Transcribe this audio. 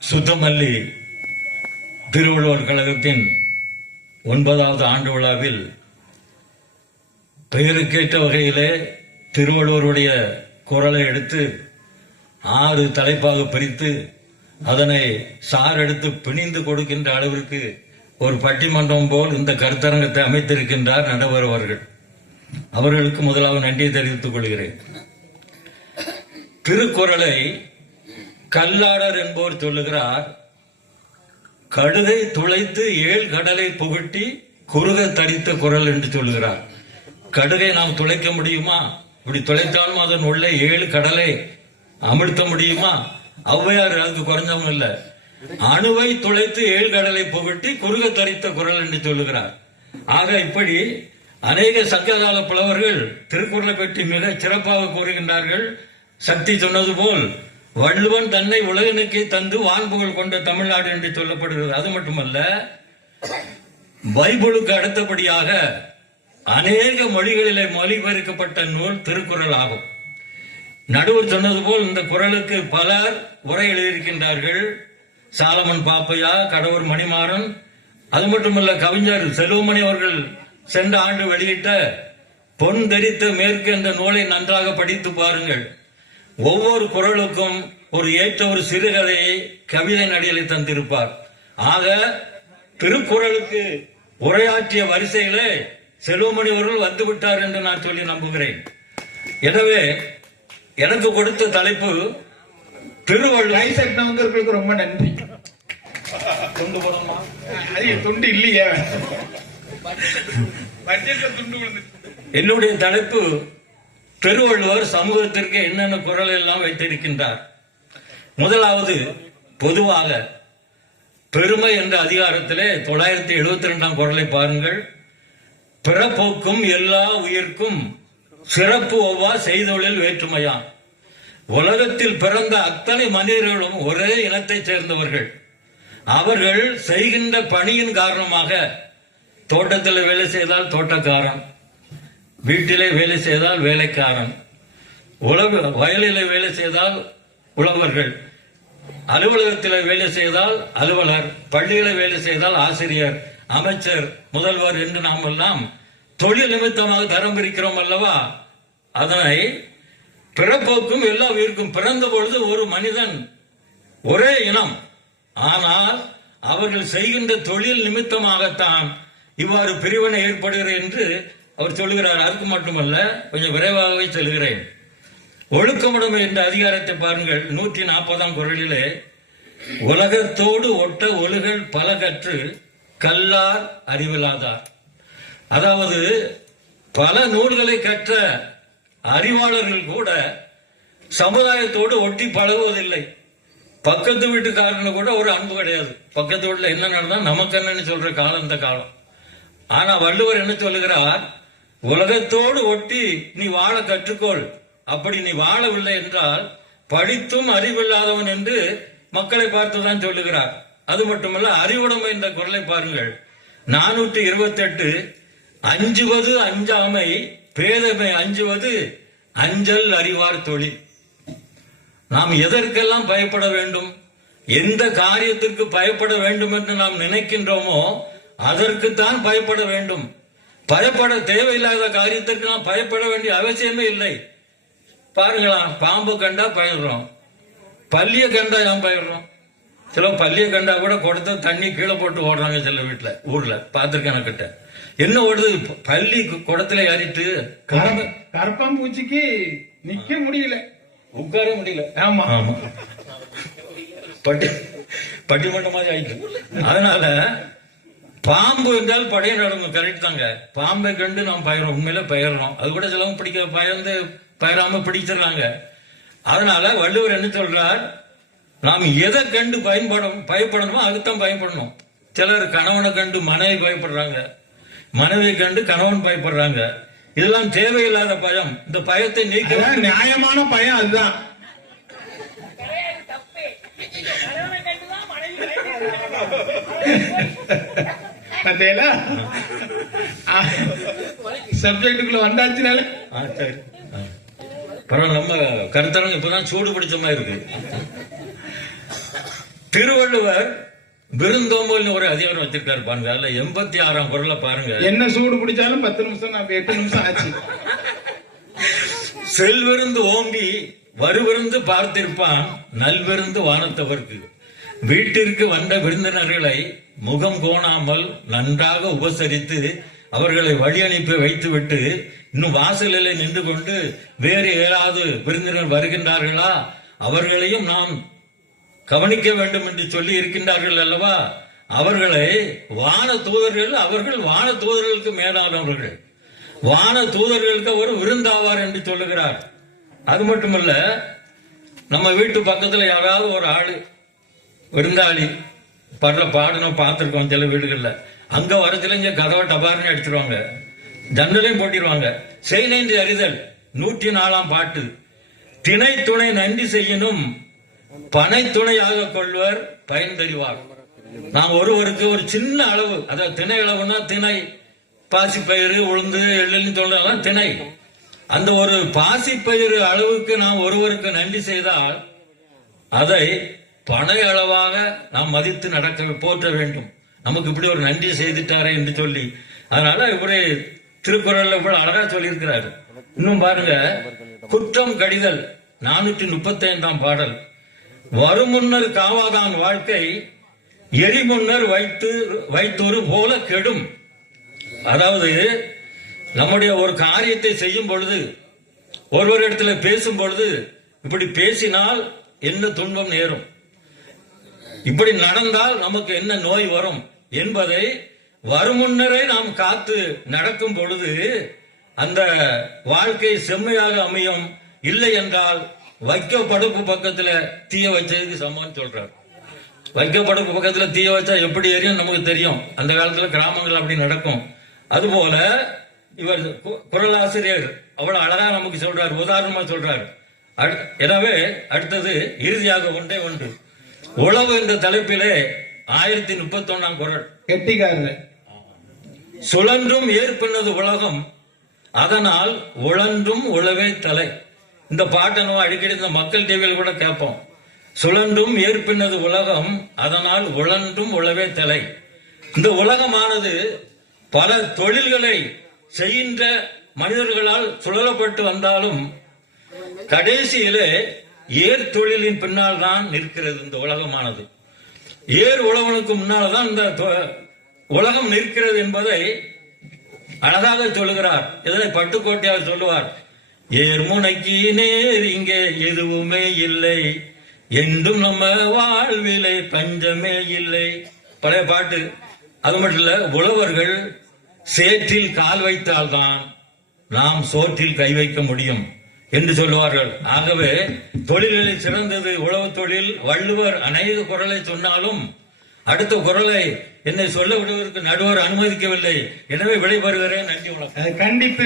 சுத்தமல்லி திருவள்ளுவர் கழகத்தின் 9வது ஆண்டு விழாவில் பெயருக்கேற்ற வகையிலே திருவள்ளுவருடைய குரலை எடுத்து 6 தலைப்பாக பிரித்து அதனை சார் எடுத்து பிணிந்து கொடுக்கின்ற அளவிற்கு ஒரு பட்டிமன்றம் போல் இந்த கருத்தரங்கத்தை அமைத்திருக்கின்றார் நடுவர் அவர்கள். அவர்களுக்கு முதலாவது நன்றியை தெரிவித்துக் கொள்கிறேன். திருக்குறளை கல்லாடர் என்பவர் சொல்லுகிறார், கடுகை துளைத்து 7 கடலை புகட்டி குறுக தரித்த குரல் என்று சொல்லுகிறார். கடுகை நாம் துளைக்க முடியுமா? இப்படி துளைத்தாலும் அதன் உள்ள 7 கடலை அமிழ்த்த முடியுமா? ஔவையார் அதுக்கு குறைஞ்சவங்க இல்ல. அணுவை துளைத்து 7 கடலை புகட்டி குறுக தரித்த குரல் என்று சொல்லுகிறார். ஆக இப்படி அநேக சங்ககால புலவர்கள் திருக்குறளை பற்றி மிக சிறப்பாக கூறுகின்றார்கள். சக்தி சொன்னது போல் வள்ளுவன் தன்னை உலகனுக்கே தந்து வான்புகழ் கொண்ட தமிழ்நாடு என்று சொல்லப்படுகிறது. அது மட்டுமல்ல, பைபிளுக்கு அடுத்தபடியாக அநேக மொழிகளிலே மொழிபெயர்க்கப்பட்ட நூல் திருக்குறள் ஆகும். நடுவர் சொன்னது போல் இந்த குறளுக்கு பலர் உரை எழுதியிருக்கின்றார்கள். சாலமன் பாப்பையா, கடவுர் மணிமாறன், அது மட்டுமல்ல கவிஞர் செல்வமணி அவர்கள் சென்ற ஆண்டு வெளியிட்ட பொன் தரித்த மேற்கு என்ற நூலை நன்றாக படித்து பாருங்கள். ஒவ்வொரு குறளுக்கும் ஏற்ற ஒரு சிறுகதையை கவிதை நடிகளை தந்திருப்பார். ஆக திருக்குறளுக்கு உரையாற்றிய வரிசையிலே செல்வமணி அவர்கள் வந்துவிட்டார் என்று நான் சொல்லி நம்புகிறேன். எனவே எனக்கு கொடுத்த தலைப்பு திருவள்ளுவர். ரொம்ப நன்றி. துண்டு போடணுமா? துண்டு இல்லையே. என்னுடைய தலைப்பு திருவள்ளுவர் சமூகத்திற்கு என்னென்ன குறள் எல்லாம் வைத்திருக்கின்றார். முதலாவது, பொதுவாக பெருமை என்ற அதிகாரத்திலே 972 குறளை பாருங்கள். பிறப்போக்கும் எல்லா உயிர்க்கும் சிறப்பு ஒவ்வா செய்தொழில் வேற்றுமையான். உலகத்தில் பிறந்த அத்தனை மனிதர்களும் ஒரே இனத்தைச் சேர்ந்தவர்கள். அவர்கள் செய்கின்ற பணியின் காரணமாக, தோட்டத்தில் வேலை செய்தால் தோட்டக்காரன், வீட்டிலே வேலை செய்தால் வேலைக்காரன், வயலிலே வேலை செய்தால் உழவர்கள், அலுவலகத்தில் வேலை செய்தால் அலுவலர், பள்ளியில வேலை செய்தால் ஆசிரியர், அமைச்சர், முதல்வர் என்று நாம் எல்லாம் தொழில் நிமித்தமாக தரம் பிரிக்கிறோம் அல்லவா? அதனை பிறப்போக்கும் எல்லா உயிருக்கும், பிறந்த பொழுது ஒரு மனிதன் ஒரே இனம், ஆனால் அவர்கள் செய்கின்ற தொழில் நிமித்தமாகத்தான் இவ்வாறு பிரிவினை ஏற்படுகிறது என்று அவர் சொல்லுகிறார். அதுக்கு மட்டுமல்ல, கொஞ்சம் விரைவாகவே சொல்லுகிறேன். ஒழுக்கமுடைமை என்ற அதிகாரத்தை பாருங்கள். 140ஆம் குறளிலே, உலகத்தோடு ஒட்ட ஒழுகல் பல கற்று கல்லார் அறிவிலாதார். அதாவது பல நூல்களை கற்ற அறிவாளர்கள் கூட சமுதாயத்தோடு ஒட்டி பழகுவதில்லை. பக்கத்து வீட்டுக்காரனு கூட ஒரு அன்பு கிடையாது. பக்கத்து வீட்டுல என்ன நடந்தா நமக்கு என்னன்னு சொல்ற காலம் இந்த காலம். ஆனா வள்ளுவர் என்ன சொல்லுகிறார்? உலகத்தோடு ஒட்டி நீ வாழ கற்றுக்கொள். அப்படி நீ வாழவில்லை என்றால் படித்தும் அறிவில்லாதவன் என்று மக்களை பார்த்துதான் சொல்லுகிறார். அது மட்டுமல்ல, அறிவுடைமை என்ற குறளை பாருங்கள். 428, அஞ்சுவது அஞ்சாமை, பேதமை அஞ்சுவது அஞ்சல் அறிவார் தொழில். நாம் எதற்கெல்லாம் பயப்பட வேண்டும், எந்த காரியத்திற்கு பயப்பட வேண்டும் என்று நாம் நினைக்கின்றோமோ அதற்குத்தான் பயப்பட வேண்டும். பயப்பட தேவையில்லாத காரியத்திற்கு நாம் பயப்பட வேண்டிய அவசியமே இல்லை. பாருங்களா, பாம்பு கண்டா பயப்படுறோம், பள்ளிய கண்டா ஏன் பயப்படுறோம்? சில பள்ளிய கண்டா கூட கொடுத்த தண்ணி கீழே போட்டு ஓடுறாங்க சில வீட்டுல, ஊர்ல பார்த்திருக்கேன் கிட்ட. என்ன ஓடுது? பள்ளி குடத்துல ஏறிட்டு கரப்பாம்பூச்சிக்கு நிக்க முடியல, உட்கார முடியல. ஆமா ஆமா, பட்டிமன்ற மாதிரி ஆயிட்டு. அதனால பாம்பு என்றால் படைய நடக்கும், கரெக்ட் தாங்க. பாம்பை கண்டு நாம் பயிரோம், உண்மையில பயிர்றோம். அது கூட சிலவங்க பிடிக்க பயந்து பயிராம பிடிச்சிடறாங்க. அதனால வள்ளுவர் என்ன சொல்றார்? நாம் எதை கண்டு பயப்படணுமோ அதுதான் பயப்படணும். சிலர் கணவனை கண்டு மனைவி பயப்படுறாங்க, மனைவியை கண்டு கணவன் பயப்படுறாங்க. இதெல்லாம் தேவையில்லாத பயம். இந்த பயத்தை நீக்க நியாயமான பயம் அதுதான். சப்ஜெக்டுக்குள்ள வந்தாச்சுனால பரவாயில்ல. நம்ம கருத்தரங்க இப்பதான் சூடு பிடிச்ச மாதிரி இருக்கு. திருவள்ளுவர் விருந்தோம்பல்னு ஒரு அதிகாரம் வச்சிருக்காரு பாருங்க. அதுல 86ஆம் குறளை பாருங்க. என்ன சூடு பிடிச்சாலும் 10 நிமிஷம், நான் 8 நிமிஷம் ஆச்சு. செல்விருந்து ஓம்பி வருவிருந்து பார்த்திருப்பான் நல்விருந்து வானத்தவர்க்கு. வீட்டிற்கு வந்த விருந்தினர்களை முகம் கோணாமல் நன்றாக உபசரித்து அவர்களை வழி அனுப்பி வைத்துவிட்டு இன்னும் வாசலில் நின்று கொண்டு வேறு ஏதாவது விருந்தினர் வருகின்றார்களா அவர்களையும் நாம் கவனிக்க வேண்டும் என்று சொல்லி இருக்கின்றார்கள் அல்லவா. அவர்களை வான தூதர்கள், அவர்கள் வான தூதர்களுக்கு மேலானவர்கள், வான தூதர்களுக்கு ஒரு விருந்தாவார் என்று சொல்லுகிறார். அது மட்டுமல்ல, நம்ம வீட்டு பக்கத்துல யாராவது ஒரு ஆளு விருந்தாளி பாடணும் பார்த்திருக்கோம் சில வீடுகள்ல. அங்க வரத்துல இங்க கதவை டபார்னு அடிச்சிருவாங்க, ஜன்னலையும் போட்டிருவாங்க. செய்நன்றி அறிதல் 104ஆம் பாட்டு. திணை துணை நன்றி செய்யணும் பனை துணையாக கொள்வர் பயன் தருவார். நாம் ஒருவருக்கு ஒரு சின்ன அளவு, அதாவது திணை அளவுனா திணை, பாசிப்பயிறு, உளுந்து, எள்ளுன்னு சொல்றாங்க திணை. அந்த ஒரு பாசிப்பயிறு அளவுக்கு நாம் ஒருவருக்கு நன்றி செய்தால் அதை பனை அளவாக நாம் மதித்து நடக்க போற்ற வேண்டும். நமக்கு இப்படி ஒரு நன்றி செய்துட்டாரே என்று சொல்லி. அதனால இப்படி திருக்குறள்ல இவ்வளவு அழகா சொல்லியிருக்கிறாரு. இன்னும் பாருங்க, குற்றம் கடிதல் 435ஆம் பாடல். வருமுன்னர் காவாதான் வாழ்க்கை எரிமுன்னர் வைத்தொரு போல கெடும். அதாவது நம்முடைய ஒரு காரியத்தை செய்யும் பொழுது, ஒருவரிடத்துல பேசும் பொழுது, இப்படி பேசினால் என்ன துன்பம் நேரும், இப்படி நடந்தால் நமக்கு என்ன நோய் வரும் என்பதை வருமுன்னரே நாம் காத்து நடக்கும் பொழுது அந்த வாழ்க்கை செம்மையாக அமையும். இல்லை என்றால் வைக்கப்படுப்பு பக்கத்துல தீய வச்சதுக்கு சமம்னு சொல்றார். வைக்கப்படுப்பு பக்கத்துல தீய வச்சா எப்படி எரியும் நமக்கு தெரியும். அந்த காலத்துல கிராமங்கள் அப்படி நடக்கும். அதுபோல இவர் குறளாசிரியர் அவ்வளவு அழகா நமக்கு சொல்றார், உதாரணமா சொல்றார். எனவே அடுத்தது இறுதியாக ஒன்றே ஒன்று, உழவு என்ற தலைப்பிலே 1031ஆம் குறள். கெட்டிக்காரர். சுழன்றும் ஏற்பினது உலகம் அதனால் உழன்றும் உழவே தலை. இந்த பாட்டை நம்ம அடிக்கடி இந்த மக்கள் டிவியில் கூட கேட்போம். சுழன்றும் ஏற்பினது உலகம் அதனால் உழன்றும் உழவே தலை. இந்த உலகமானது பல தொழில்களை செய்கின்ற மனிதர்களால் சுழலப்பட்டு வந்தாலும் கடைசியிலே ஏர் தொழிலின் பின்னால் தான் நிற்கிறது இந்த உலகமானது. ஏர் உழவனுக்கு முன்னால் தான் இந்த உலகம் நிற்கிறது என்பதை அழகாக சொல்லுகிறார். இதனை பட்டுக்கோட்டையார் சொல்லுவார். ஏர்முனைக்கு நேர் இங்கே எதுவுமே இல்லை, என்றும் நம்ம வாழ்விலை பஞ்சமே இல்லை. பழைய பாட்டு. அது மட்டும் இல்ல, உழவர்கள் சேற்றில் கால் வைத்தால்தான் நாம் சோற்றில் கை வைக்க முடியும் என்று சொல்லுவார்கள். ஆகவே தொழில்களில் சிறந்தது உழவு தொழில். வள்ளுவர் அநேக குறளை சொன்னாலும் அடுத்த குறளை என்னை சொல்ல விடுவதற்கு நடுவர் அனுமதிக்கவில்லை. எனவே விடைபெறுகிறேன். நன்றி, வணக்கம். கண்டித்து